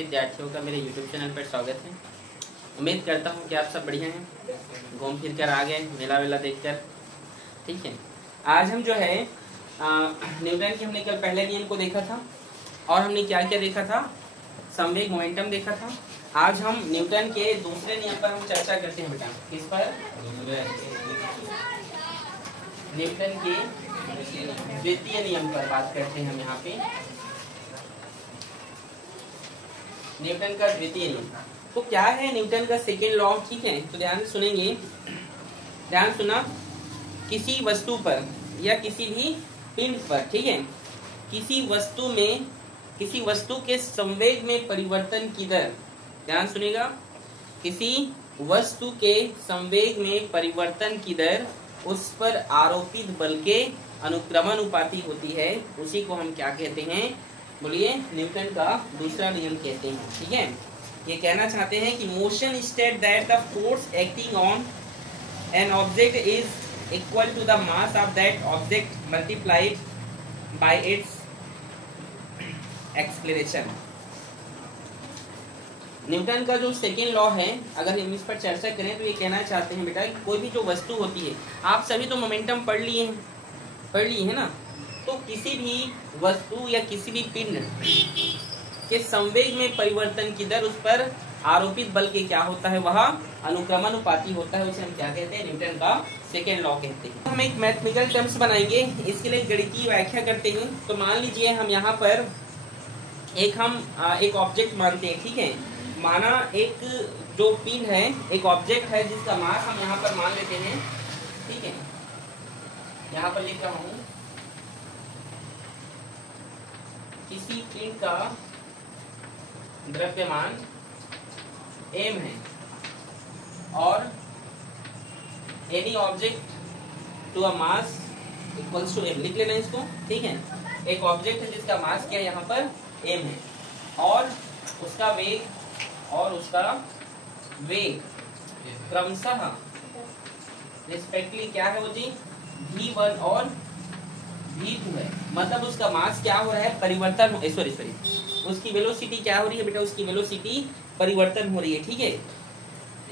विद्यार्थियों का मेरे YouTube चैनल पर स्वागत है। उम्मीद करता हूँ कि आप सब बढ़िया हैं, घूम फिर कर आ गए मेला वेला देखकर। ठीक है, आज हम जो है न्यूटन के हमने कल पहले नियम को देखा था और हमने क्या क्या देखा था, संवेग मोमेंटम देखा था। आज हम न्यूटन के दूसरे नियम पर हम चर्चा करते हैं बेटा। किस पर? न्यूटन के द्वितीय नियम पर बात करते हैं हम यहाँ पे। न्यूटन का द्वितीय नियम तो क्या है? न्यूटन का सेकेंड लॉ। ठीक है, तो ध्यान से सुनेंगे, ध्यान सुना। किसी वस्तु पर या किसी भी पिंड पर, ठीक है, किसी वस्तु के संवेग में परिवर्तन की दर, ध्यान सुनेगा, किसी वस्तु के संवेग में परिवर्तन की दर उस पर आरोपित बल के अनुक्रमानुपाती होती है। उसी को हम क्या कहते हैं? बोलिए, न्यूटन का दूसरा नियम कहते हैं। ठीक है, ये कहना चाहते हैं कि motion state that the force acting on an object is equal to the mass of that object multiplied by its acceleration. Newton का जो सेकेंड लॉ है, अगर हम इस पर चर्चा करें तो ये कहना चाहते हैं बेटा कि कोई भी जो वस्तु होती है, आप सभी तो मोमेंटम पढ़ लिए हैं ना, तो किसी भी वस्तु या किसी भी पिंड के संवेग में परिवर्तन की दर उस पर आरोपित बल के क्या होता है? वह अनुक्रमानुपाती होता है। उसे हम क्या कहते हैं? न्यूटन का सेकेंड लॉ कहते हैं। हम एक मैथमेटिकल टर्म्स बनाएंगे, इसके लिए गणितीय व्याख्या करते हैं। तो मान लीजिए हम यहाँ पर एक ऑब्जेक्ट मानते हैं। ठीक है, माना एक जो पिंड है, एक ऑब्जेक्ट है जिसका मास हम यहाँ पर मान लेते हैं। ठीक है, यहाँ पर लिख रहा हूँ, किसी पिंड का द्रव्यमान m है और any object to a mass equals to m, लिख लेना इसको। ठीक है, एक ऑब्जेक्ट है जिसका मास क्या यहाँ पर m है और उसका वेग क्रमशः रिस्पेक्टली क्या है वो जी? v1 और v2 है। मतलब उसका मास क्या हो रहा है? परिवर्तन, उसकी वेलोसिटी क्या हो रही है बेटा? उसकी वेलोसिटी परिवर्तन हो रही है। ठीक है,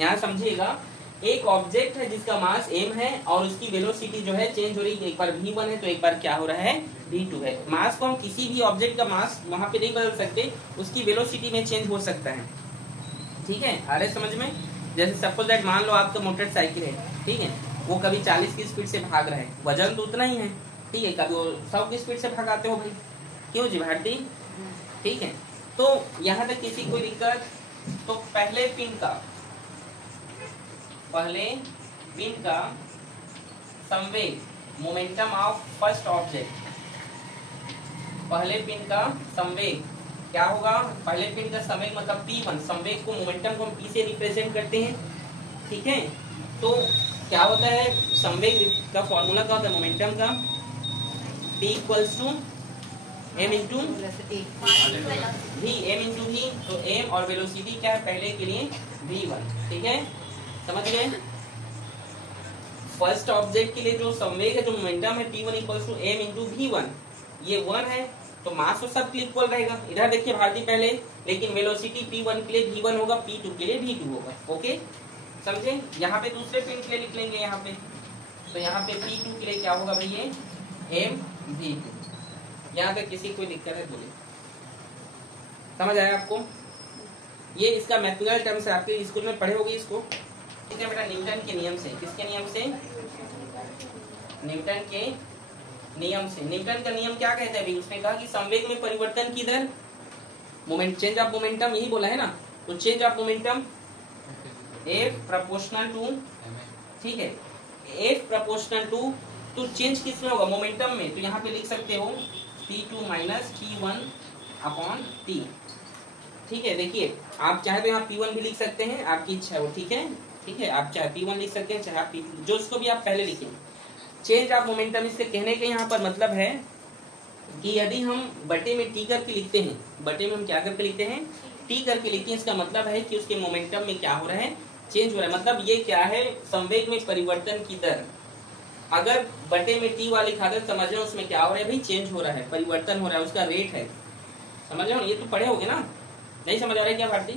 यहाँ समझिएगा, एक ऑब्जेक्ट है जिसका मास m है और उसकी वेलोसिटी जो है चेंज हो रही है। एक बार v1 है तो एक बार क्या हो रहा है? v2 है। मास को हम किसी भी ऑब्जेक्ट का मास वहां पे नहीं बदल सकते, उसकी वेलोसिटी में चेंज हो सकता है। ठीक है, आ रहे समझ में? जैसे सपोज दैट, मान लो आपका मोटरसाइकिल है, ठीक है, वो कभी 40 की स्पीड से भाग रहा है, वजन तो उतना ही है। ठीक है, कभी वो 100 की स्पीड से भगाते हो भाई, क्यों जी भारती? ठीक है, तो यहाँ तक किसी कोई दिक्कत? तो पहले पिन का संवेग, मोमेंटम ऑफ फर्स्ट ऑब्जेक्ट, पहले पिन का संवेग क्या होगा? पहले पिन का संवेग मतलब P1, संवेग को, मोमेंटम को हम P से रिप्रेजेंट करते हैं। ठीक है, तो क्या होता है? संवेग का फॉर्मूला क्या होता है मोमेंटम का? P equals to m into v, m into v। तो m और वेलोसिटी क्या है पहले के लिए? v1। ठीक है, समझ गए? फर्स्ट ऑब्जेक्ट के लिए जो संवेग है, जो मोमेंटम है, P1 equals to m into v1, ये 1 है तो मास तो सबके इक्वल रहेगा। इधर देखिए भारती पहले, लेकिन वेलोसिटी P1 के लिए v1 होगा, P2 के लिए v2 होगा। ओके, समझे? यहाँ पे दूसरे पिन के लिए लिख लेंगे यहाँ पे, तो यहाँ पे P2 के लिए क्या होगा भैया? m v2। यहाँ पे किसी कोई दिक्कत है बोले? समझ आया आपको? ये इसका मैथमेटिकल टर्म्स है, आपके स्कूल में पढ़े होगे इसको। ठीक है बेटा, न्यूटन के नियम से। किसके नियम से? न्यूटन के नियम से। न्यूटन का नियम क्या कहता है भाई? उसने कहा कि संवेग में परिवर्तन की दर, चेंज ऑफ मोमेंटम, यही बोला है ना। तो change of momentum F proportional to, ठीक है, F प्रोपोर्शनल टू, तो चेंज किस में होगा? मोमेंटम में। तो यहाँ पे लिख सकते हो P2 minus T1 upon T। ठीक है, देखिए आप चाहे तो यहाँ P1 भी लिख सकते हैं, आपकी इच्छा है वो। ठीक है, आप चाहे P1 लिख सकते हैं, चाहे आप P2, जो उसको भी आप पहले लिखें। चेंज ऑफ मोमेंटम, इससे कहने के यहाँ पर मतलब है कि यदि हम बटे में टी करके लिखते हैं, बटे में हम क्या करके लिखते हैं? टी करके लिखते हैं। इसका मतलब है कि उसके मोमेंटम में क्या हो रहा है? चेंज हो रहा है। मतलब ये क्या है? संवेग में परिवर्तन की दर। अगर बटे में टी वाली खाते समझ रहे हो, उसमें क्या हो रहा है भाई? चेंज हो रहा है, परिवर्तन हो रहा है, उसका रेट है। समझ रहे हो? ये तो पढ़े होगे ना, नहीं समझ आ रहा है क्या भारती?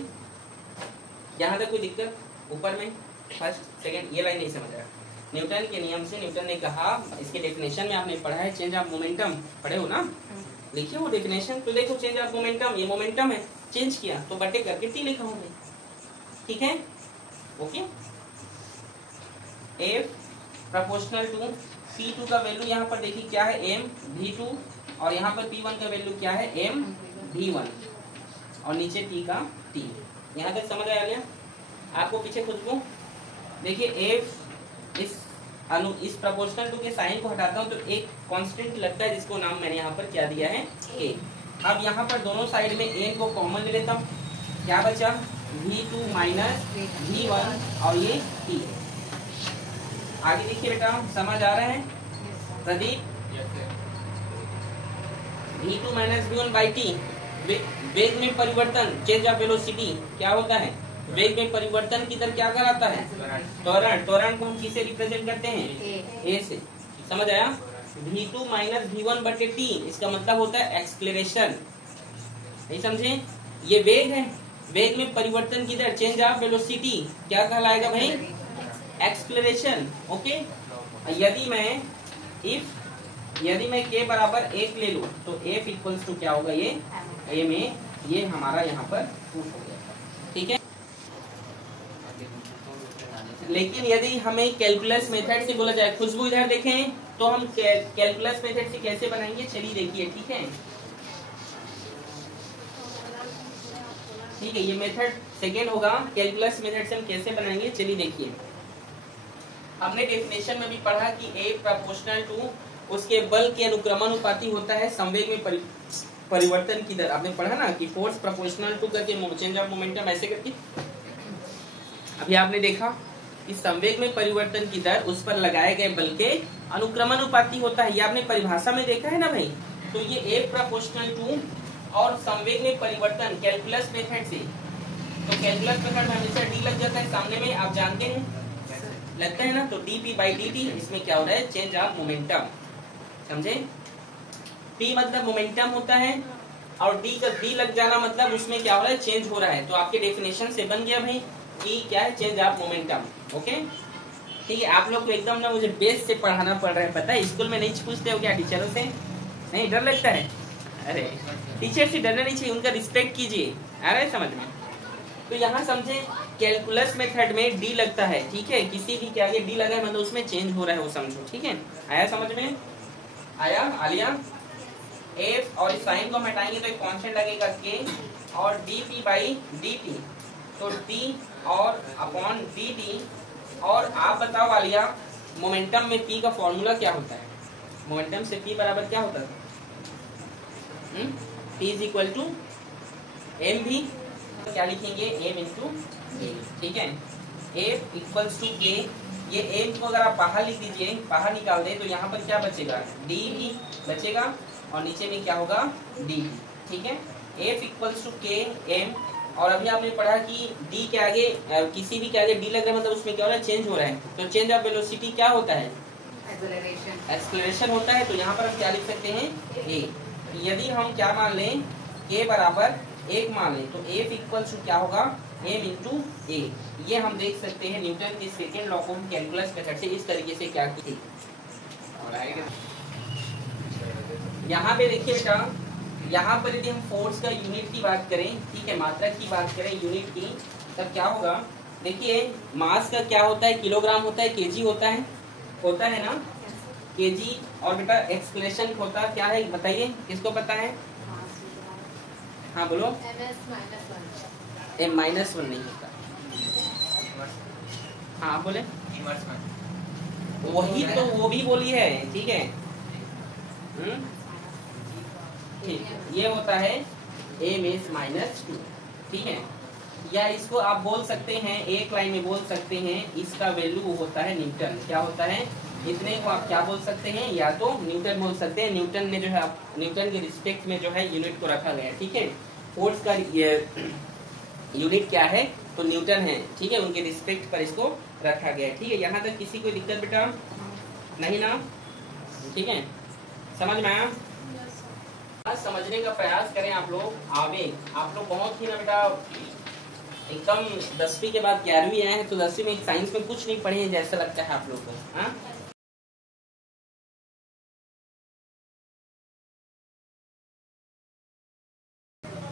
यहाँ तक कोई दिक्कत? ऊपर में फर्स्ट सेकंड ये लाइन नहीं समझ रहा। न्यूटन के नियम से न्यूटन ने कहा, इसके डेफिनेशन में आपने पढ़ा है चेंज ऑफ मोमेंटम, पढ़े हो ना? लिखिए वो डेफिनेशन तो देखो, चेंज ऑफ मोमेंटम, ये मोमेंटम है, चेंज किया तो बटे करके टी लिखा हूँ, ठीक है? Okay. F proportional to P2 का वैल्यू यहाँ पर देखिए क्या है, m V2, और यहाँ पर P1 का वैल्यू क्या है, m V1, और नीचे T का T। यहाँ तक समझ आया क्या आपको? पीछे खुद को देखिए, F इस प्रोपोर्शनल टू के साइन को हटाता हूँ तो एक कांस्टेंट लगता है जिसको नाम मैंने यहाँ पर क्या दिया है, a। अब यहाँ पर दोनों साइड में a को कॉमन ले लेता हूँ, क्या बचा, V2 माइनस V1 और ये T। आगे देखिए बेटा, समझ आ रहा है Pradeep? V2 minus V1 by T, वेग में परिवर्तन, चेंज ऑफ वेलोसिटी क्या होता है, वेग में परिवर्तन की दर क्या कहलाता है, त्वरण। त्वरण को हम किसे रिप्रेजेंट करते हैं, ए से। समझ आया? V2 माइनस V1 बटे T, इसका मतलब होता है एक्सलेरेशन। नहीं समझे? ये वेग है, वेग में परिवर्तन की दर, चेंज ऑफ वेलोसिटी क्या कहलाएगा भाई, एक्सलेरेशन। ओके। यदि मैं k बराबर 1 ले लूं तो F इक्वल्स टू क्या होगा, ये a में ये हमारा यहाँ पर प्रूफ हो गया, ठीक है? लेकिन यदि हमें कैलकुलस मेथड से बोला जाए, खुशबू इधर देखें, तो हम कैलकुलस मेथड से कैसे बनाएंगे, चलिए देखिए, ठीक है? ठीक है, ये मेथड सेकेंड होगा, कैलकुलस मेथड से हम कैसे बनाएंगे, चलिए देखिए। हमने डेफिनेशन में भी पढ़ा कि A प्रोपोर्शनल टू उसके बल के अनुक्रमानुपाती होता है संवेग में परिवर्तन की दर। आपने पढ़ा ना कि फोर्स प्रोपोर्शनल टू करके चेंज ऑफ मोमेंटम ऐसे करके। अभी आपने देखा कि संवेग में परिवर्तन की दर उस पर लगाए गए बल के अनुक्रमानुपाती होता है, ये आपने परिभाषा में देखा है ना भाई? तो ये A प्रोपोर्शनल टू और संवेग में परिवर्तन कैलकुलस मेथड से, तो कैलकुलस मेथड में हमेशा D लग जाता है सामने में, आप जानते हैं, लगता है ना? तो dp बाई dt, इसमें क्या हो रहा है, चेंज ऑफ मोमेंटम। समझे? p मतलब मोमेंटम होता है, और d लग जाना मतलब उसमें क्या हो रहा है, चेंज हो रहा है। तो आपके डेफिनेशन से बन गया भाई p क्या है, चेंज ऑफ मोमेंटम। ओके, ठीक है? आप लोग को एकदम ना मुझे बेस से पढ़ाना पड़ रहा है, पता है? स्कूल में नहीं पूछते हो क्या टीचरों से? नहीं, डर लगता है? अरे टीचर से डरना नहीं चाहिए, उनका रिस्पेक्ट कीजिए। आ रहा है समझ में? तो यहाँ समझे, कैलकुलस मेथड में डी लगता है, ठीक है? किसी भी के आगे डी लगा है मतलब उसमें चेंज हो रहा है, वो समझो, ठीक है? आया समझ में? आया आलिया? एफ और इस साइन को हम हटाएंगे तो एक कांस्टेंट लगेगा के, और dp बाई dt, तो d और अपॉन dt। और आप बताओ आलिया, मोमेंटम में p का फॉर्मूला क्या होता है? मोमेंटम से p बराबर क्या होता था? p is equal to M भी, क्या लिखेंगे, m इंटू a, ठीक है? f इक्वल्स टू k, ये m को अगर आप बाहर लिख दीजिए, बाहर निकाल दें, तो यहाँ पर क्या बचेगा, d भी बचेगा, और नीचे में क्या होगा, d, ठीक है? f equals to k m, और अभी आपने पढ़ा कि d के आगे किसी भी के आगे d लग रहा है मतलब उसमें क्या हो रहा है, चेंज हो रहा है। तो चेंज ऑफ वेलोसिटी क्या होता है, एक्सेलरेशन होता है। तो यहाँ पर हम क्या लिख सकते हैं, a। यदि हम क्या मान लें, k बराबर 1 मान लें, तो f इक्वल्स टू क्या होगा, m इंटू a। ये हम देख सकते हैं न्यूटन के सेकेंड लॉ को हम कैलकुलस मेथड से इस तरीके से क्या की। यहाँ पे देखिए बेटा, यहाँ पर यदि हम फोर्स का यूनिट की बात करें, ठीक है, मात्रा की बात करें यूनिट की, तब क्या होगा, देखिए मास का क्या होता है, किलोग्राम होता है, केजी होता है ना, केजी। और बेटा एक्सप्रेशन होता क्या है, बताइए, किसको पता है? हाँ बोलो। m माइनस 1 नहीं होता। हाँ बोले, वही तो वो भी बोली है, ठीक है? ठीक, ये होता है m(-2), ठीक है? या इसको आप बोल सकते हैं, एक लाइन में बोल सकते हैं, इसका वैल्यू होता है न्यूटन। क्या होता है, इतने को आप क्या बोल सकते हैं, या तो न्यूटन बोल सकते हैं। न्यूटन ने जो है, न्यूटन के रिस्पेक्ट में जो है यूनिट को रखा गया है, ठीक है? फोर्स का यूनिट क्या है, तो न्यूटन है, ठीक है? उनके रिस्पेक्ट पर इसको रखा गया है, ठीक है? यहाँ तक किसी को दिक्कत बेटा नहीं ना, ठीक है? समझ में आया? समझने का प्रयास करें आप लोग। आवेग आप लोग बहुत ही ना बेटा एकदम 10वीं के बाद 11वीं आए हैं, तो 10वीं में साइंस में कुछ नहीं पढ़े हैं जैसा लगता है आप लोग को। हाँ,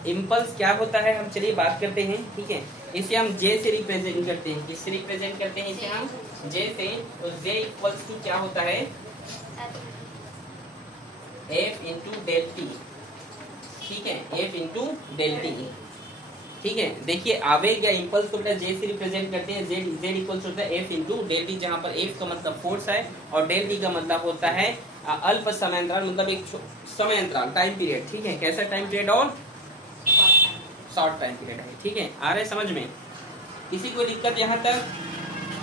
इम्पल्स क्या होता है हम चलिए बात करते हैं। ठीक है, इसे हम जे से रिप्रेजेंट करते हैं। किससे रिप्रेजेंट करते हैं इसे हम? जे से। तो जे इक्वल्स टू क्या होता है? F into del T. ठीक है, एफ इंटू डेल टी। ठीक है, देखिए आवेग या इम्पल्स को बेटा जे से रिप्रेजेंट करते हैं। जेड इक्वल्स होता है एफ इंटू डेल टी, जहां पर एफ का मतलब फोर्स है और डेल टी का मतलब होता है अल्प समयांतराल, मतलब एक समय अंतराल, टाइम पीरियड। ठीक है, कैसा टाइम पीरियड? और शॉर्ट टाइम पीरियड है। ठीक है, आ रहे समझ में? किसी को दिक्कत यहाँ तक?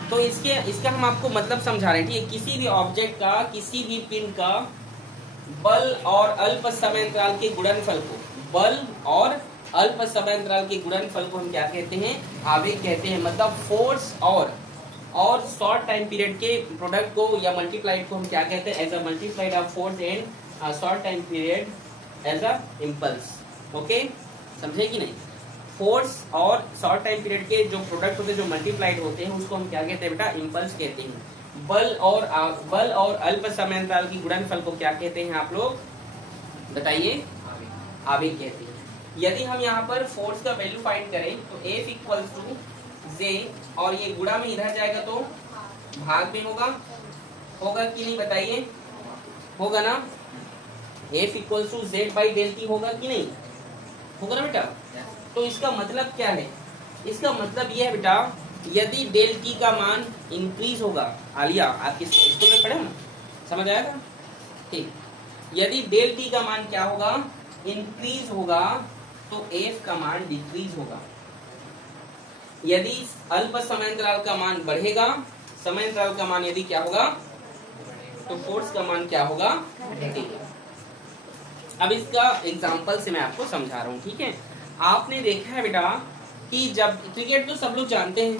तो इसका हम आपको मतलब समझा रहे हैं। ठीक है, किसी भी ऑब्जेक्ट का, किसी भी पिंड का बल और अल्प समयांतराल के गुणनफल को, बल और अल्प समयांतराल के गुणनफल को हम क्या कहते हैं? आवेग कहते हैं। मतलब फोर्स और शॉर्ट टाइम पीरियड के प्रोडक्ट को या मल्टीप्लाइड को हम क्या कहते हैं? As a multiplied of force and short time period as a impulse. Okay, समझे कि नहीं? फोर्स और शॉर्ट टाइम पीरियड के जो प्रोडक्ट होते हैं, जो मल्टीप्लाइड होते हैं, उसको हम क्या कहते हैं बेटा? इम्पल्स कहते हैं। बल और अल्प समयांतराल की गुणनफल को क्या कहते हैं आप लोग बताइए? आवेग कहते हैं। यदि हम यहाँ पर फोर्स का वैल्यू फाइंड करें तो F इक्वल्स टू जे, और ये गुणा में इधर जाएगा तो भाग में होगा कि नहीं बताइए? होगा ना? F equals to Z by del T होगा कि नहीं? होगा ना बेटा? तो इसका मतलब क्या है? इसका मतलब ये है बेटा, यदि डेल टी का मान इंक्रीज होगा, आलिया आपके स्कूल में पढ़े हो ना, समझ आया था? ठीक, यदि डेल टी का मान क्या होगा? इंक्रीज होगा, तो एफ का मान डिक्रीज होगा। यदि अल्प समयांतराल का मान बढ़ेगा, समयांतराल का मान यदि क्या होगा, तो फोर्स का मान क्या होगा? घटेगा। अब इसका एग्जांपल से मैं आपको समझा रहा हूँ। ठीक है, आपने देखा है बेटा कि जब क्रिकेट तो सब लोग जानते हैं,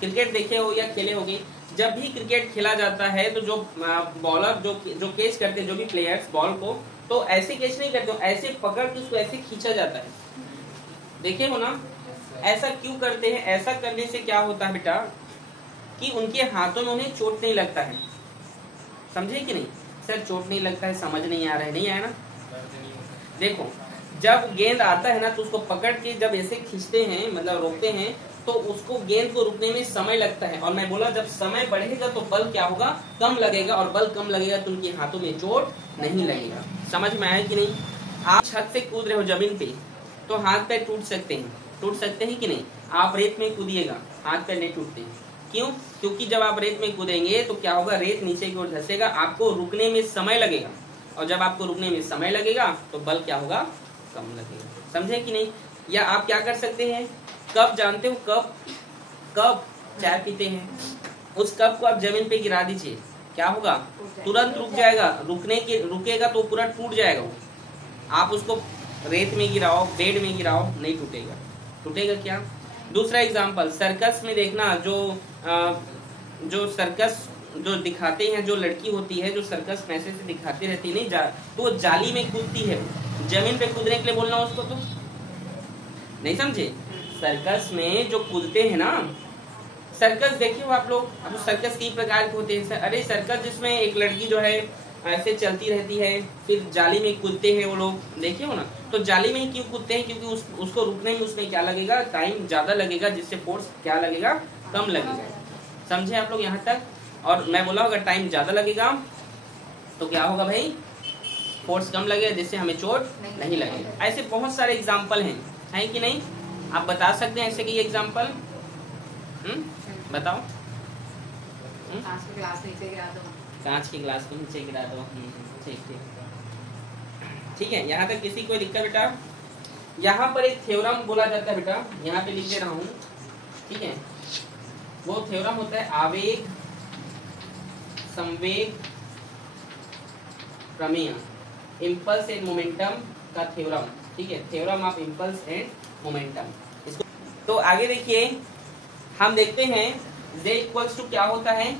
क्रिकेट देखे हो या खेले होगे, जब भी क्रिकेट खेला जाता है तो जो बॉलर जो कैच करते हैं, जो भी प्लेयर्स बॉल को, तो ऐसे कैच नहीं करते, ऐसे पकड़ के उसको ऐसे खींचा जाता है। देखे हो ना? ऐसा क्यों करते हैं? ऐसा करने से क्या होता है बेटा कि उनके हाथों में उन्हें चोट नहीं लगता है। समझे कि नहीं? सर चोट नहीं लगता है, समझ नहीं आ रहा है। नहीं आया ना? देखो, जब गेंद आता है ना तो उसको पकड़ के जब ऐसे खींचते हैं, मतलब रोकते हैं, तो उसको गेंद को रुकने में समय लगता है। और मैं बोला जब समय बढ़ेगा तो बल क्या होगा? कम लगेगा, और बल कम लगेगा तो उनके हाथों में चोट नहीं लगेगा। समझ में आया कि नहीं? आप छत से कूद रहे हो जमीन पे, तो हाथ पैर टूट सकते हैं कि नहीं? आप रेत में कूदिएगा, हाथ पैर नहीं टूटते। क्यों? क्योंकि जब आप रेत में कूदेंगे तो क्या होगा? रेत नीचे की ओर धंसेगा, आपको रुकने में समय लगेगा, और जब आपको रुकने में समय लगेगा तो बल क्या होगा? कम लगेगा। समझे कि नहीं? या आप क्या कर सकते हैं? कप जानते हो? कप चाय पीते हैं, उस कप को आप जमीन पे गिरा दीजिए, क्या होगा? तुरंत रुक जाएगा। रुकेगा तो पूरा टूट जाएगा वो। आप उसको रेत में गिराओ, बेड में गिराओ, नहीं टूटेगा। टूटेगा क्या? दूसरा एग्जांपल, सर्कस में देखना, जो सर्कस जो दिखाते हैं, जो लड़की होती है जो सर्कस में ऐसे से दिखाती रहती नहीं तो वो जाली में कूदती है। जमीन पे कूदने के लिए बोलना उसको, तो नहीं समझे? सर्कस में जो कूदते हैं ना, सर्कस देखे हो आप लोग? अब सर्कस कई प्रकार के होते हैं। अरे सर्कस जिसमें एक लड़की जो है ऐसे चलती रहती है, फिर जाली में कूदते हैं वो लोग, देखे हो ना? तो जाली में ही क्यों कूदते हैं? क्योंकि उसको रुकने में उसमें क्या लगेगा? टाइम ज्यादा लगेगा, जिससे फोर्स क्या लगेगा? कम लगेगा। समझे आप लोग यहाँ तक? और मैं बोला अगर टाइम ज्यादा लगेगा तो क्या होगा भाई? फोर्स कम लगेगा, जिससे हमें चोट नहीं लगेगा। ऐसे बहुत सारे एग्जाम्पल हैं कि नहीं? आप बता सकते हैं ऐसे कि एग्जाम्पल? बताओ। कांच की ग्लास नीचे गिरा दो। ठीक है, यहाँ तक किसी कोई दिक्कत बेटा? यहाँ पर एक थ्योरम बोला जाता है बेटा, यहाँ पे लिख दे रहा हूँ। ठीक है, वो थ्योरम होता है आवेग संवेग प्रमेय, इम्पल्स एंड मोमेंटम का थ्योरम। ठीक है, theorem of impulse and momentum. इसको तो आगे देखिए, हम देखते हैं Z इक्वल्स टू क्या होता है?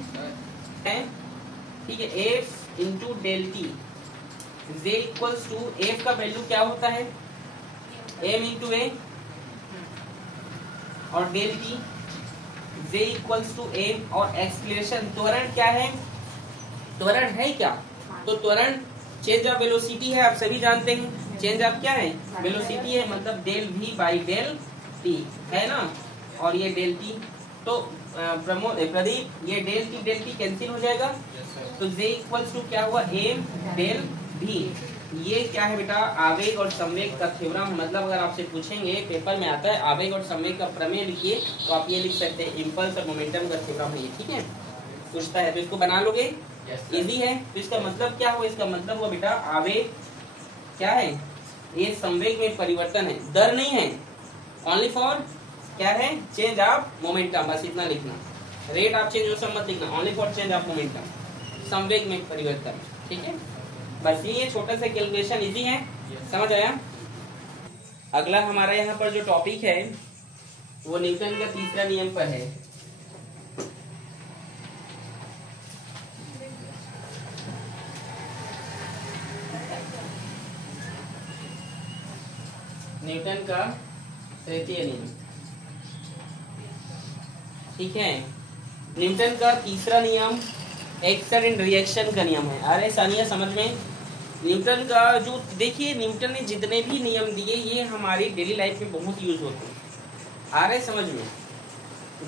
ठीक है, F into del T. J equals to F का वैल्यू क्या होता है, एम इंटू ए, और del T J equals to M, और एक्सलेशन त्वरण क्या है, त्वरण है क्या, तो त्वरण चेंज ऑफ वेलोसिटी है, आप सभी जानते हैं। चेंज ऑफ क्या है, वेलोसिटी है, मतलब del V by del T है ना, और ये डेल टी, तो प्रदीप ये डेल टी कैंसिल हो जाएगा, तो जे इक्वल्स टू क्या हुआ, एम डेल वी। ये क्या है बेटा, आवेग और संवेग का थ्योरम, मतलब अगर आपसे पूछेंगे पेपर में आता है आवेग और संवेग का प्रमेय लिखिए, तो आप ये लिख सकते हैं इम्पल्स और मोमेंटम का थ्योरम है ये, ठीक है। पूछता है तो इसको बना लोगे, इजी है। तो इसका मतलब क्या हुआ, इसका मतलब हुआ बेटा आवेग क्या है, ये संवेग में परिवर्तन है, दर नहीं है, ओनली फॉर क्या है, चेंज ऑफ मोमेंटम, बस इतना लिखना। रेट आप चेंज हो सब मत लिखना, only for change of momentum, संवेग में परिवर्तन, ठीक है। बस ये छोटा सा कैलकुलेशन इजी है, समझ आया। अगला हमारा यहाँ पर जो टॉपिक है वो न्यूटन का तीसरा नियम पर है। न्यूटन का तृतीय नियम, ठीक है। न्यूटन का तीसरा नियम एक्शन एंड रिएक्शन का नियम है। अरे सानिया समझ में, न्यूटन का जो देखिए, न्यूटन ने जितने भी नियम दिए ये हमारी डेली लाइफ में बहुत यूज होते हैं। आ रहे समझ में,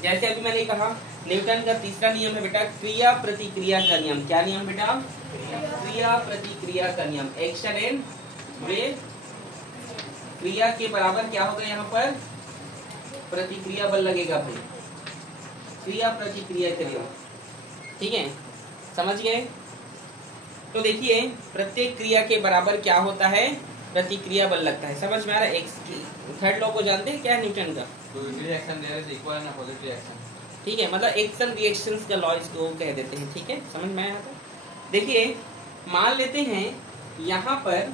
जैसे अभी मैंने कहा न्यूटन का तीसरा नियम है बेटा क्रिया प्रतिक्रिया का नियम। क्या नियम बेटा, क्रिया प्रतिक्रिया का नियम, एक्शन एंड रिएक्शन। क्रिया के बराबर क्या होगा, यहाँ पर प्रतिक्रिया बल लगेगा भाई, क्रिया प्रतिक्रिया करिए, ठीक है, समझ गए। तो देखिए प्रत्येक क्रिया के बराबर क्या होता है, प्रतिक्रिया बल लगता है, समझ में आ रहा है। थर्ड लॉ को जानते हैं क्या है न्यूटन का, ठीक है, मतलब एक्शन रिएक्शंस का लॉ इसको कह देते हैं, ठीक है, समझ में आया। तो देखिए मान लेते हैं यहाँ पर,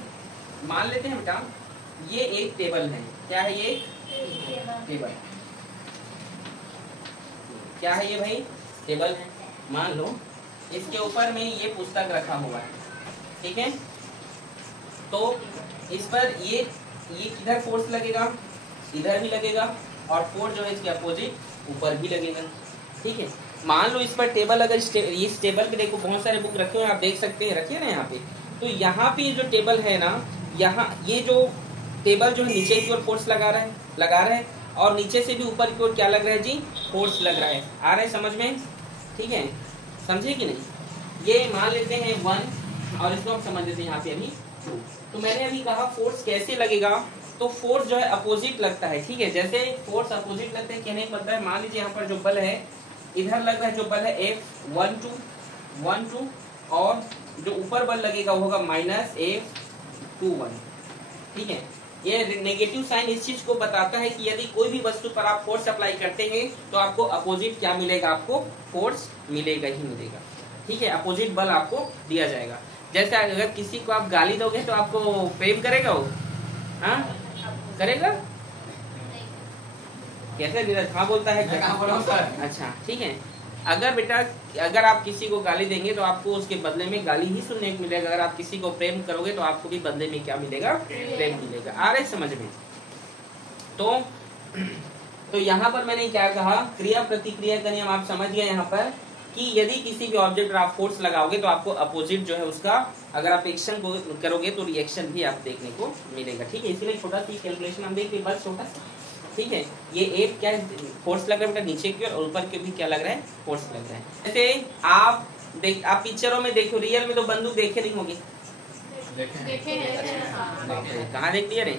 मान लेते हैं बेटा ये एक टेबल है, क्या है ये टेबल, क्या है ये भाई, टेबल है। मान लो इसके ऊपर में ये पुस्तक रखा हुआ है, ठीक है। तो इस पर ये किधर फोर्स लगेगा, इधर भी लगेगा, और फोर्स जो है इसके अपोजिट ऊपर भी लगेगा, ठीक है। मान लो इस पर टेबल, अगर इस टेबल पे देखो बहुत सारे बुक रखे हुए हैं, आप देख सकते हैं, रखे ना यहाँ पे। तो यहाँ पे जो टेबल है ना, यहाँ ये जो टेबल जो है नीचे की ओर फोर्स लगा रहा है, और नीचे से भी ऊपर की ओर क्या लग रहा है जी, फोर्स लग रहा है। आ रहा है समझ में, ठीक है, समझे कि नहीं। ये मान लेते हैं 1, और इसको हम समझ लेते हैं यहाँ पे अभी 2। तो मैंने अभी कहा फोर्स कैसे लगेगा, तो फोर्स जो है अपोजिट लगता है, ठीक है। जैसे फोर्स अपोजिट लगता है, कहने का मतलब है, मान लीजिए यहाँ पर जो बल है इधर लग रहा है, जो बल है F12, और जो ऊपर बल लगेगा वो होगा -F21, ठीक है। ये नेगेटिव साइन इस चीज को बताता है कि यदि कोई भी वस्तु पर आप फोर्स अप्लाई करते हैं तो आपको अपोजिट क्या मिलेगा, आपको फोर्स मिलेगा ही मिलेगा, ठीक है, अपोजिट बल आपको दिया जाएगा। जैसे अगर किसी को आप गाली दोगे तो आपको प्रेम करेगा वो, हाँ करेगा, कैसे नीरज, हाँ बोलता है, अच्छा ठीक है। अगर बेटा अगर आप किसी को गाली देंगे तो आपको उसके बदले में गाली ही सुनने को मिलेगा, अगर आप किसी को प्रेम करोगे तो आपको भी बदले में क्या मिलेगा, प्रेम मिलेगा। आ रहे समझ में। तो यहाँ पर मैंने क्या कहा, क्रिया प्रतिक्रिया का नियम आप समझ गए यहाँ पर, कि यदि किसी भी ऑब्जेक्ट पर आप फोर्स लगाओगे तो आपको अपोजिट जो है उसका, अगर आप एक्शन को करोगे तो रिएक्शन भी आप देखने को मिलेगा, ठीक है। इसलिए छोटा सी कैलकुलेशन हम देखिए, बस छोटा सा, ठीक है। ये एक क्या फोर्स लग रहा है बेटा नीचे की और ऊपर के भी क्या लग रहा है, फोर्स लग रहा है। जैसे आप पिक्चरों में देखो, रियल में तो बंदूक देखे नहीं होगी, कहाँ देख लिया रे,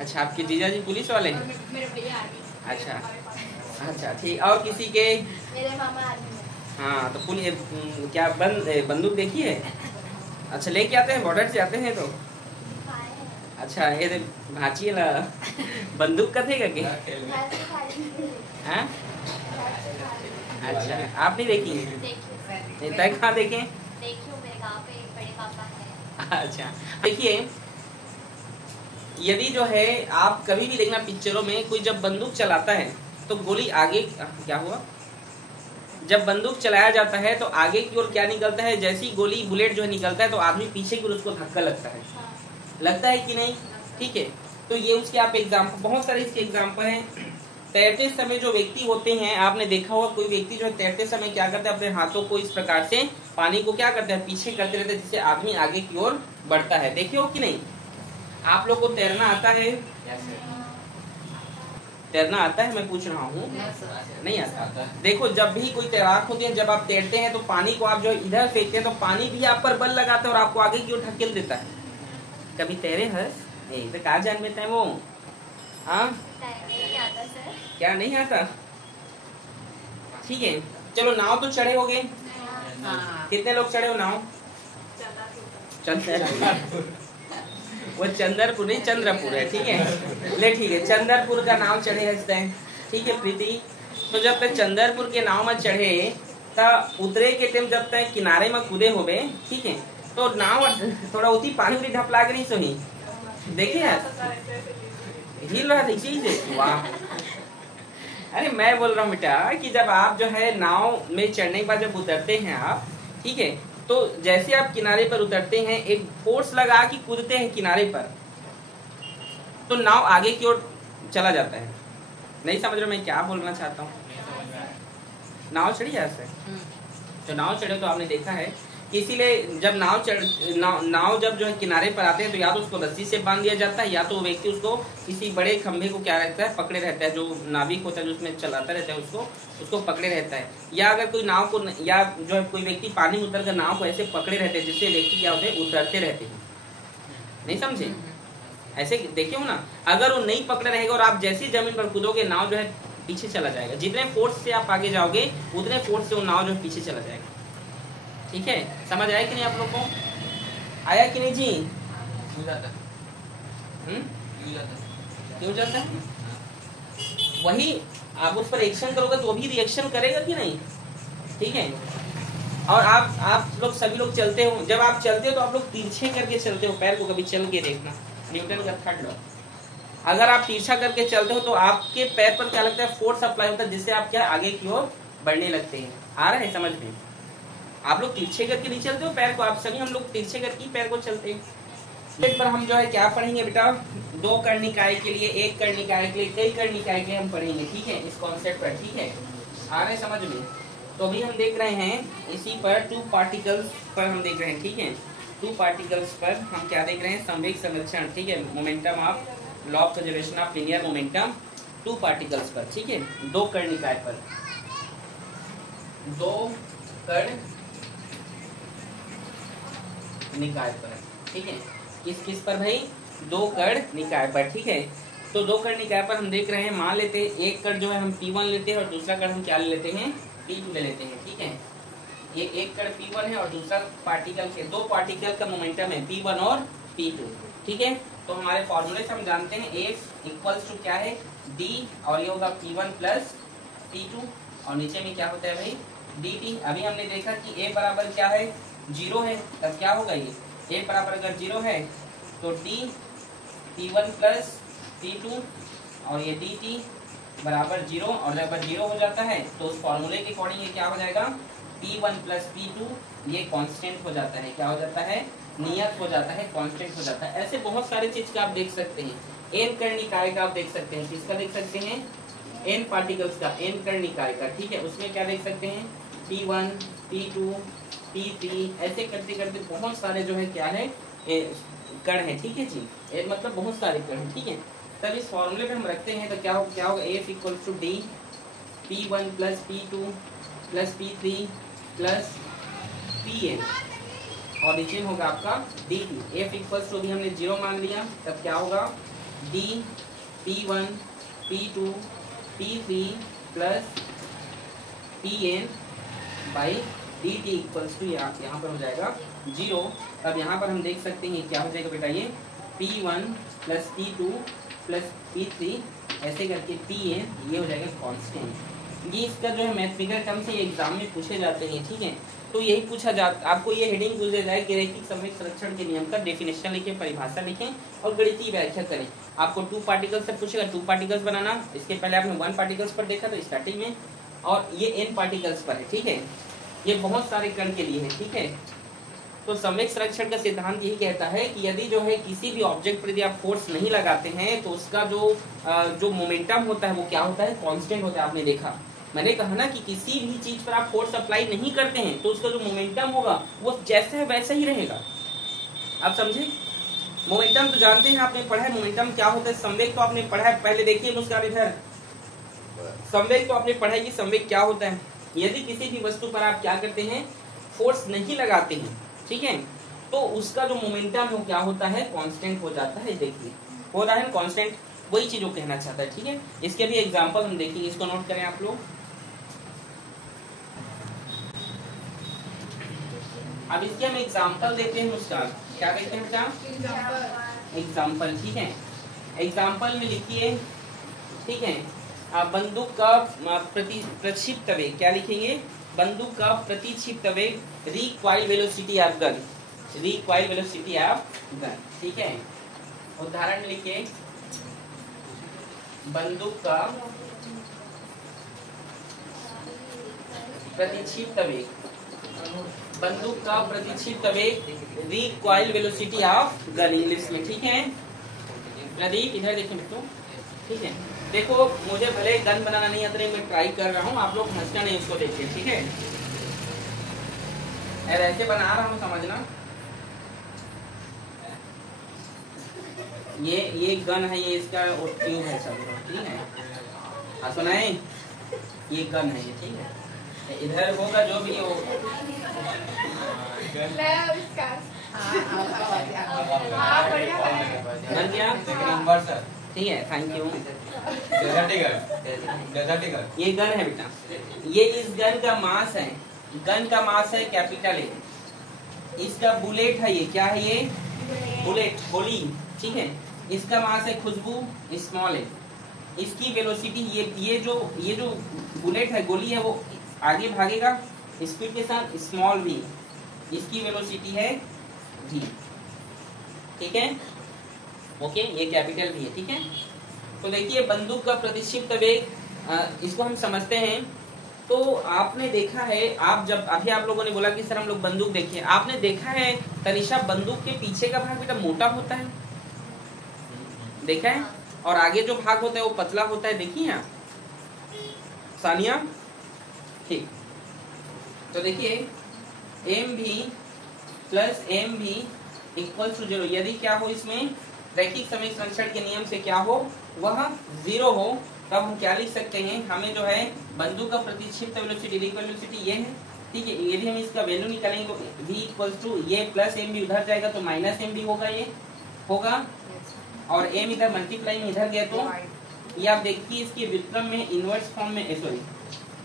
अच्छा आपके जीजा जी पुलिस वाले हैं, अच्छा अच्छा ठीक। और किसी के, हाँ तो पुलिस क्या बंदूक देखी है, अच्छा लेके आते हैं, बॉर्डर से आते हैं तो, अच्छा ये भाची ला बंदूक का थे क्या, हाँ अच्छा आप नहीं देखी है, तय कहाँ देखे, अच्छा देखिए यदि जो है आप कभी भी देखना पिक्चरों में कोई जब बंदूक चलाता है तो गोली आगे क्या हुआ, जब बंदूक चलाया जाता है तो आगे की ओर क्या निकलता है, जैसी गोली बुलेट जो है निकलता है तो आदमी पीछे की ओर उसको धक्का लगता है, लगता है कि नहीं, ठीक है। तो ये उसके आप एग्जाम्पल, बहुत सारे इसके एग्जाम्पल हैं। तैरते समय जो व्यक्ति होते हैं, आपने देखा होगा कोई व्यक्ति जो है तैरते समय क्या करता है, अपने हाथों को इस प्रकार से पानी को क्या करता है, पीछे करते रहते हैं, जिससे आदमी आगे की ओर बढ़ता है। देखे हो कि नहीं? आप लोग को तैरना आता है? तैरना आता है, मैं पूछ रहा हूँ। नहीं आता। देखो जब भी कोई तैराक होती है, जब आप तैरते हैं तो पानी को आप जो इधर फेंकते हैं तो पानी भी आप पर बल लगाता है और आपको आगे की ओर ढकेल देता है। कभी तैरे है? तो कहा जान में वो नहीं आता सर। क्या नहीं आता? ठीक है, चलो नाव तो चढ़े होगे। कितने लोग चढ़े हो नाव? चंद्रपुर, वो चंद्रपुर नहीं चंद्रपुर है, ठीक है। ले ठीक है, चंद्रपुर का नाव चढ़े हंसते हैं, ठीक है प्रीति। तो जब तक चंद्रपुर के नाव में चढ़े तब उतरे के टाइम जब तक किनारे में कूदे हो गए, ठीक है, तो नाव थोड़ा उती पानी उड़ी ढपला के नहीं सोही, देखे यार हिल रहा था इसी से। वाह, अरे मैं बोल रहा हूँ बेटा कि जब आप जो है नाव में चढ़ने के बाद जब उतरते हैं आप, ठीक है, तो जैसे आप किनारे पर उतरते हैं एक फोर्स लगा कि कूदते हैं किनारे पर, तो नाव आगे की ओर चला जाता है। नहीं समझ रहे मैं क्या बोलना चाहता हूँ? नाव चढ़ी ऐसे, तो नाव चढ़े तो आपने देखा है, इसीलिए जब नाव जब जो है किनारे पर आते हैं तो या तो उसको रस्सी से बांध दिया जाता है, या तो व्यक्ति उसको किसी बड़े खंभे को क्या रहता है पकड़े रहता है, जो नाविक होता है जो उसमें चलाता रहता है उसको पकड़े रहता है। या अगर कोई नाव को, या जो है कोई व्यक्ति पानी में उतर कर नाव को ऐसे पकड़े रहते हैं जिससे व्यक्ति क्या होते हैं उतरते रहते हैं। नहीं समझे? ऐसे देखे हो ना, अगर वो नहीं पकड़े रहेगा और आप जैसे जमीन पर कूदोगे नाव जो है पीछे चला जाएगा। जितने फोर्स से आप आगे जाओगे उतने फोर्स से वो नाव जो है पीछे चला जाएगा। ठीक है, समझ आया कि नहीं आप लोग को? आया कि नहीं जी? क्यों जाता है? वही आप उस पर एक्शन करोगे तो वो भी रिएक्शन करेगा कि नहीं? ठीक है। और आप लोग सभी लोग चलते हो, जब आप चलते हो तो आप लोग तिरछे करके चलते हो, पैर को कभी चल के देखना, न्यूटन का थर्ड लॉ। अगर आप तिरछा करके चलते हो तो आपके पैर पर क्या लगता है, फोर्स अप्लाई होता है, जिससे आप क्या आगे की ओर बढ़ने लगते हैं। आ रहा है समझ में? आप लोग तिरछे करके नहीं चलते हो पैर को, आप सभी हम लोग तिरछे करके पैर को चलते हैं। इस पर हम जो है क्या पढ़ेंगे बेटा, दो कर्णिकाय के लिए, एक कर्णिकाय के लिए, कई कर्णिकाय के हम पढ़ेंगे। ठीक है, इस कॉन्सेप्ट पर। ठीक है, आ रहे समझ में? तो अभी हम देख रहे हैं इसी पर टू पार्टिकल्स पर हम देख रहे हैं। ठीक है, टू पार्टिकल्स पर हम क्या देख रहे हैं, संवेग संरक्षण। ठीक है, momentum of law of conservation of linear momentum two particles पर। ठीक है, दो कर्णिकाय पर, दो कर्णिकाय पर। ठीक है, किस पर भाई? दो कर्णिकाय पर। ठीक है, तो दो कर्णिकाय पर हम देख रहे हैं, मान लेते हैं एक कण जो है हम P1 लेते हैं और दूसरा कण हम क्या ले लेते हैं, P2 ले लेते हैं। ठीक है, ये एक कण P1 है और दूसरा पार्टिकल के, दो पार्टिकल का मोमेंटम है P1 और P2। ठीक है, तो हमारे फॉर्मूले से हम जानते हैं F इक्वल्स टू क्या है, D, और ये होगा P1 प्लस P2, और नीचे में क्या होता है भाई, dt। अभी हमने देखा कि A बराबर क्या है, 0 है, तब क्या होगा, ये A बराबर अगर 0 है तो D P1 प्लस P2 और ये dt बराबर 0, और जब 0 हो जाता है तो उस फॉर्मूले के अकॉर्डिंग ये क्या हो जाएगा, P1 प्लस P2 ये कांस्टेंट हो जाता है। क्या हो जाता है, नियत हो जाता है, कांस्टेंट हो जाता है। ऐसे बहुत सारे चीज का आप देख सकते हैं। n कर्णिकाय का आप देख सकते हैं, किसका देख सकते हैं, n पार्टिकल्स का, n कर्णिकाय का। ठीक है, उसमें क्या देख सकते हैं, P1 P2 P3, ऐसे करते करते बहुत सारे जो है क्या है, कण है। ठीक है जी, मतलब बहुत सारे कण है। ठीक है, तब इस फॉर्मूले पे हम रखते हैं तो क्या होगा, F equals to D P1 plus P2 plus P3 plus Pn, और नीचे होगा आपका dt। F इक्वल्स टू, अभी हमने 0 मान लिया, तब क्या होगा, D P1 P2 P3 plus Pn by dt equals to यहाँ पर हो जाएगा 0। अब यहाँ पर हम देख सकते हैं क्या हो जाएगा बेटा, ये P1 plus P2 plus P3 ऐसे करके Pn, ये हो जाएगा कांस्टेंट। ये इसका जो है मैथमेटिकल टर्म से एग्जाम में पूछे जाते हैं। ठीक है, तो यही पूछा जाता, आपको ये हेडिंग पूछ जाए कि रैखिक संवेग संरक्षण के नियम का डेफिनेशन लिखें, परिभाषा लिखें और गणितीय व्याख्या करें। आपको टू पार्टिकल्स से पूछेगा, टू पार्टिकल्स बनाना। इसके पहले आपने वन पार्टिकल्स पर देखा था स्टार्टिंग में, और ये n पार्टिकल्स पर है, ठीक है। ये बहुत सारे कण के लिए है, ठीक है। तो संवेग संरक्षण का सिद्धांत यही कहता है कि यदि जो है किसी भी ऑब्जेक्ट पर यदि आप फोर्स नहीं लगाते हैं तो उसका जो मोमेंटम होता है वो क्या होता है, कांस्टेंट होता है। आपने देखा, मैंने कहा ना कि किसी भी चीज पर आप फोर्स अप्लाई नहीं करते हैं तो उसका जो मोमेंटम होगा वो जैसा है वैसा ही रहेगा। आप समझे? मोमेंटम तो जानते हैं, आपने पढ़ा है मोमेंटम क्या होता है। संवेग तो आपने पढ़ा है, पहले देखिए मुस्कान इधर, संवेग तो आपने पढ़ा है कि संवेग क्या होता है। यदि किसी भी वस्तु पर आप क्या करते हैं, फोर्स नहीं लगाते हैं, ठीक है, तो उसका जो मोमेंटम है वो क्या होता है, कांस्टेंट हो जाता है। देखिए हो रहा है ना कांस्टेंट, वही चीज वो कहना चाहता है, ठीक है। इसके भी एग्जांपल हम देखेंगे, इसको नोट करें आप लोग। अब इसके हम एग्जांपल देते हैं मुस्कान, क्या देखते हैं बेटा, एग्जांपल, ठीक है। एग्जांपल में लिखिए, ठीक है, बंदूक का प्रक्षिप्त वेग, क्या लिखेंगे, बंदूक का प्रतिक्षिप्त वेग, recoil velocity of gun, recoil velocity of gun, ठीक है। उदाहरण लिखिए, बंदूक का प्रतिक्षिप्त वेग, बंदूक का प्रतिक्षिप्त वेग, recoil velocity of gun English में, ठीक है। प्रदीप इधर देखिए मित्रों, ठीक है। देखो मुझे भले गन बनाना नहीं आता, मैं ट्राई कर रहा हूँ, आप लोग हंसना नहीं उसको देखिए, ठीक है। ऐसे बना रहा हूँ, समझना। ये गन है, ये इसका ट्यूब है सब, ठीक है। हाँ सुनाए, ये गन है ये, ठीक है। इधर होगा जो भी हो, बन गया, ठीक है, थैंक यू। ये गन है बेटा, ये इस गन का मास है, गन का मास है कैपिटल ए। इसका बुलेट है, ये क्या है, ये बुलेट, गोली, ठीक है। इसका मास है खुशबू, स्मॉल है। इसकी वेलोसिटी, ये जो बुलेट है, गोली है, वो आगे भागेगा स्पीड के साथ, स्मॉल भी, इसकी वेलोसिटी है v, ठीक है, ओके। ये कैपिटल भी है, ठीक है। तो देखिए बंदूक का प्रतिक्षिप्त वेग, इसको हम समझते हैं। तो आपने देखा है, आप जब अभी आप लोगों ने बोला कि सर हम लोग बंदूक देखे, आपने देखा है तनिषा बंदूक के पीछे का भाग बेटा मोटा होता है, देखा है, और आगे जो भाग होता है वो पतला होता है, देखिए आप सानिया, ठीक। तो देखिए एम भी प्लस एम भी इक्वल टू 0, यदि क्या हो, इसमें रैखिक संवेग संरक्षण के नियम से क्या हो, वह 0 हो, तब हम क्या लिख सकते हैं, हमें जो है बंदूक का प्रतिक्षिप्त वेलोसिटी, रिकॉइल वेलोसिटी ये है, ठीक है। यदि हम इसका वैल्यू निकालेंगे तो v इक्वल टू, ये प्लस एम भी उधर जाएगा तो माइनस एम भी होगा, ये होगा, और m इधर मल्टीप्लाई में इधर गया तो ये आप देखिए इसके व्युत्क्रम में इनवर्स फॉर्म में, सॉरी,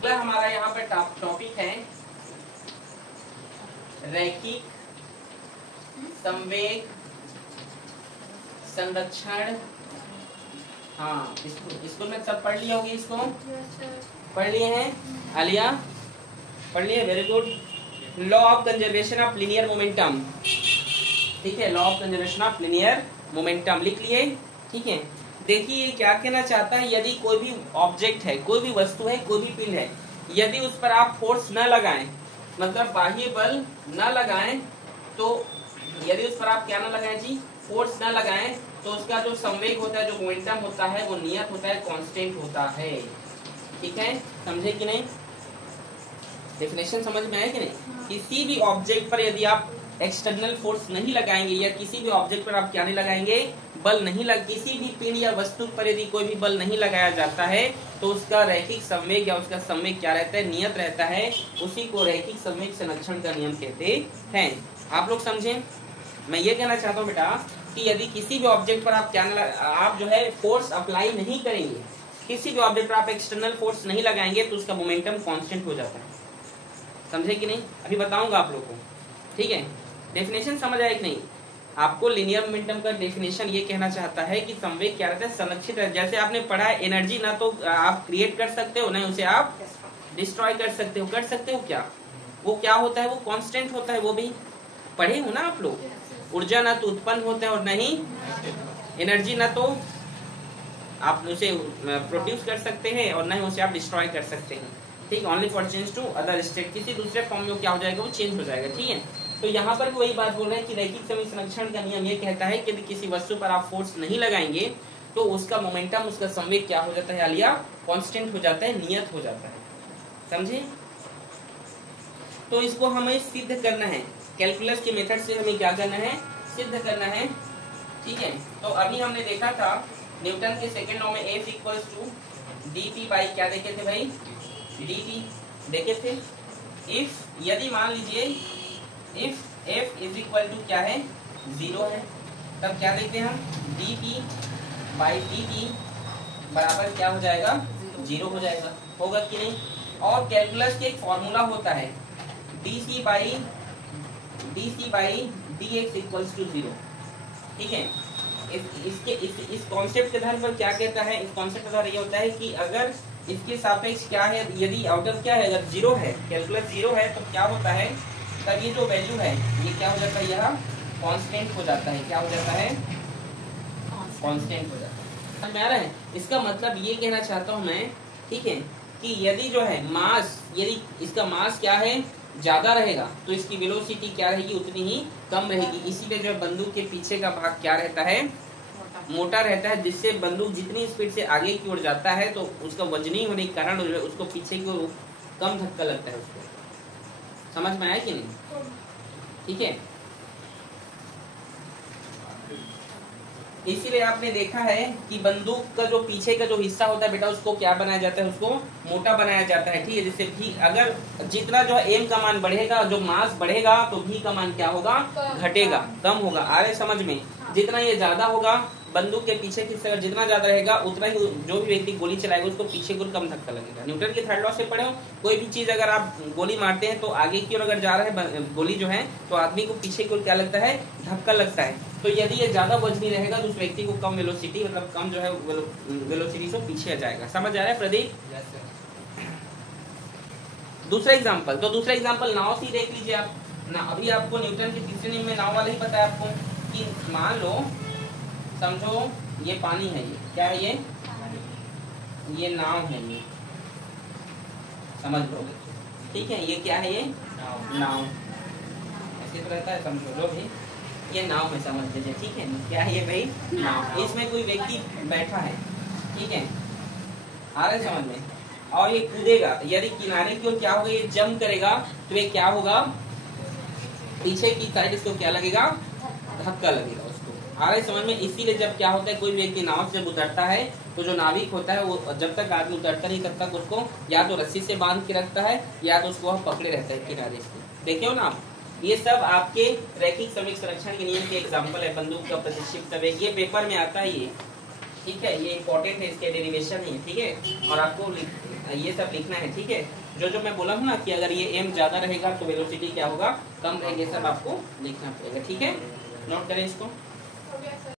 तो हमारा यहाँ पर टॉपिक है रैखिक संवेग संरक्षण। हाँ, स्कूल में सब पढ़ लिए होंगे, इसको पढ़ लिए हैं, आलिया पढ़ लिए, very good. Law of conservation of linear momentum, ठीक है, law of conservation of linear momentum लिख लिए, ठीक है। देखिए क्या कहना चाहता है, यदि कोई भी ऑब्जेक्ट है, कोई भी वस्तु है, कोई भी पिंड है, यदि उस पर आप फोर्स न लगाएं, मतलब बाह्य बल न लगाएं, तो यदि उस पर आप क्या न लगाएं जी, फोर्स न लगाएं, तो उसका जो संवेग होता है, जो मोमेंटम होता है, वो नियत होता है, कांस्टेंट होता है, ठीक है। समझे कि नहीं, डेफिनेशन समझ में आया कि नहीं। किसी भी ऑब्जेक्ट पर यदि आप एक्सटर्नल फोर्स नहीं लगाएंगे, या किसी भी ऑब्जेक्ट पर आप क्या नहीं लगाएंगे, बल नहीं किसी भी पिंड या वस्तु पर यदि कोई भी बल नहीं लगाया जाता है, तो उसका रैखिक संवेग या उसका संवेग क्या रहता है, नियत रहता है। उसी को रैखिक संवेग संरक्षण का नियम कहते हैं। आप लोग समझे, मैं ये कहना चाहता हूँ बेटा कि यदि किसी भी ऑब्जेक्ट पर आप क्या आप जो है फोर्स अप्लाई नहीं करेंगे, किसी भी ऑब्जेक्ट पर आप एक्सटर्नल फोर्स नहीं लगाएंगे, तो उसका मोमेंटम कांस्टेंट हो जाता है। समझे कि नहीं, अभी बताऊंगा आप लोग को, ठीक है। डेफिनेशन समझ आया कि नहीं आपको। लीनियर मोमेंटम का डेफिनेशन ये कहना चाहता है कि संवेग क्या रहता है, संरक्षित है। जैसे आपने पढ़ा है, एनर्जी ना तो आप क्रिएट कर सकते हो, ना उसे आप डिस्ट्रॉय कर सकते हो। कर सकते हो क्या, वो क्या होता है, वो कांस्टेंट होता है, वो भी पढ़े हो ना आप लोग। ऊर्जा ना तो उत्पन्न होते हैं और न ही एनर्जी, ना तो आप उसे प्रोड्यूस कर सकते हैं और न ही उसे आप डिस्ट्रॉय कर सकते हैं। ठीक, only for change to other state, किसी दूसरे फॉर्म में क्या हो जाएगा, वो चेंज हो जाएगा। ठीक है, तो यहाँ पर भी वही बात बोल रहे हैं कि रैखिक समीप संरक्षण का नियम ये कहता है कि यदि किसी वस्तु पर आप फोर्स नहीं लगाएंगे तो उसका मोमेंटम, उसका संवेग क्या हो जाता है आलिया, कांस्टेंट हो जाता है, नियत हो जाता है। समझे? तो इसको हमें सिद्ध करना है, कैलकुलस के मेथड से हमें क्या करना है, सिद्ध करना है। ठीक है, तो अभी हमने देखा था न्यूटन के सेकंड लॉ में F equals to dt by क्या देखे थे भाई, dt देखे थे। इफ, यदि मान लीजिए if F is equal to क्या है, 0 है, तब क्या देखते हैं हम, dt बाई dt बराबर क्या हो जाएगा, 0 हो जाएगा, होगा कि नहीं। और कैलकुलस के एक फॉर्मूला होता है dc by dx equals to 0। ठीक है, इस कॉन्सेप्ट के आधार पर क्या कहता है, इस कॉन्सेप्ट का आधार ये होता है कि अगर इसके सापेक्ष क्या है, यदि आउट ऑफ क्या है, अगर 0 है, कैलकुलस 0 है, तो क्या होता है, तब ये जो वैल्यू है ये क्या हो जाता है, यह कांस्टेंट हो जाता है। क्या हो जाता है, कांस्टेंट हो जाता है। समझ में आ रहा है? इसका मतलब ये कहना चाहता हूँ मैं, ठीक है, कि यदि जो है मास, यदि इसका मास क्या है, ज्यादा रहेगा, तो इसकी वेलोसिटी क्या रहेगी, उतनी ही कम रहेगी। इसीलिए जो बंदूक के पीछे का भाग क्या रहता है, मोटा रहता है, जिससे बंदूक जितनी स्पीड से आगे की ओर जाता है तो उसका वजनी होने के कारण उसको पीछे की ओर कम धक्का लगता है उसको। समझ में आया कि नहीं? ठीक है, इसीलिए आपने देखा है कि बंदूक का जो पीछे का जो हिस्सा होता है बेटा, उसको क्या बनाया जाता है, उसको मोटा बनाया जाता है। ठीक है, जिससे भी अगर जितना जो एम का मान बढ़ेगा, जो मास बढ़ेगा, तो भी का मान क्या होगा, घटेगा, कम होगा। आ रहे समझ में? जितना ये ज्यादा होगा, बंदूक के पीछे की हिस्सा जितना ज्यादा रहेगा, उतना ही जो भी व्यक्ति गोली चलाएगा उसको पीछे की ओर कम धक्का लगेगा। न्यूटन के थर्ड लॉ से पढ़े हो, कोई भी चीज अगर आप गोली मारते हैं तो आगे की ओर अगर जा रहा है गोली जो है, तो आदमी को पीछे की ओर क्या लगता है, धक्का लगता है। तो यदि ये ज्यादा वजनी रहेगा तो उस व्यक्ति को कम वेलोसिटी, मतलब कम जो है वेलोसिटी से पीछे आ जाएगा। समझ आ रहा है प्रदीप? दूसरा एग्जाम्पल, तो दूसरा एग्जाम्पल नाव से देख लीजिए आप ना। अभी आपको न्यूटन के तीसरे नियम में नाव वाला ही पता है आपको, कि मान लो, समझो ये पानी है, ये क्या है, ये नाव है, ये समझ लो। ठीक है, ये क्या है, ये नाव ऐसे तो रहता है, समझो लो भाई, ये नाव में समझ लीजिए। ठीक है, क्या है ये भाई, नाव। इसमें कोई व्यक्ति बैठा है, ठीक है, आ रहा है समझ में, और ये कूदेगा, यदि किनारे की ओर क्या होगा, ये जंप करेगा, तो ये क्या होगा, पीछे की साइड इसको क्या लगेगा, धक्का लगेगा उसको। आ रहा है समझ में? इसीलिए जब क्या होता है, कोई व्यक्ति नाव से जब उतरता है, तो जो नाविक होता है वो जब तक आदमी उतरता नहीं तब तक उसको या तो रस्सी से बांध के रखता है, या तो उसको पकड़े रहता है किनारे से। देखे हो ना आप, ये सब आपके रैखिक समीप संरक्षण के नियम के एग्जाम्पल है। बंदूक का प्रतिक्षिप्त वेग, ये पेपर में आता है ये। ठीक है, ये इंपॉर्टेंट है, इसके डेरिवेशन है। ठीक है, और आपको ये सब लिखना है। ठीक है, जो जो मैं बोला हूँ ना कि अगर ये एम ज्यादा रहेगा तो वेलोसिटी क्या होगा, कम रहेगी, सब आपको लिखना पड़ेगा। ठीक है, नोट करें इसको।